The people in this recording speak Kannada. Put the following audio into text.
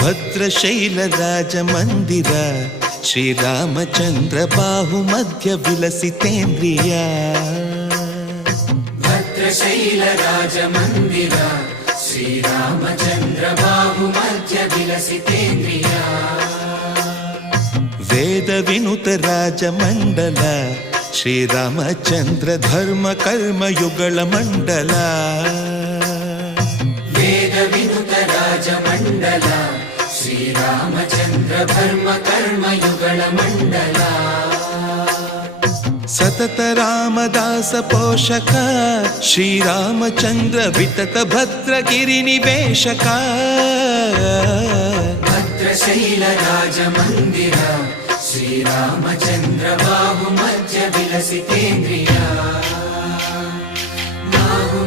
ಭದ್ರಶೈಲ ರಾಜ ಮಂದಿರ ಶ್ರೀರಾಮಚಂದ್ರ ಬಾಹು ಮಧ್ಯ ವಿಲಸಿತೇಂದ್ರಿಯ. ಭದ್ರಶೈಲ ರಾಜ ಮಂದಿರ ಶ್ರೀರಾಮಚಂದ್ರ ಬಾಹು ಮಧ್ಯ ವಿಲಸಿತೇಂದ್ರಿಯ. ವೇದ ವಿನುತ ರಾಜ ಮಂಡಲ ಶ್ರೀರಾಮಚಂದ್ರ ಧರ್ಮ ಕರ್ಮ ಯುಗಳ ಮಂಡಲ. ವೇದ ವಿನುತ ರಾಜ ಮಂಡಲ ಶ್ರೀರಾಮಚಂದ್ರ ಧರ್ಮ ಕರ್ಮ ಯುಗಳ ಮಂಡಲ. ಸತತ ರಾಮದಾಸ ಪೋಷಕ ಶ್ರೀರಾಮಚಂದ್ರ ವಿತತ ಭದ್ರಗಿರಿ ನಿವೇಶಕ. ಭದ್ರಶೈಲ ರಾಜ ಮಂದಿರ ಶ್ರೀರಾಮಚಂದ್ರ ಬಾಹು ಮಧ್ಯ ವಿಲಸಿತೇಂದ್ರಿಯ. ಬಾಹು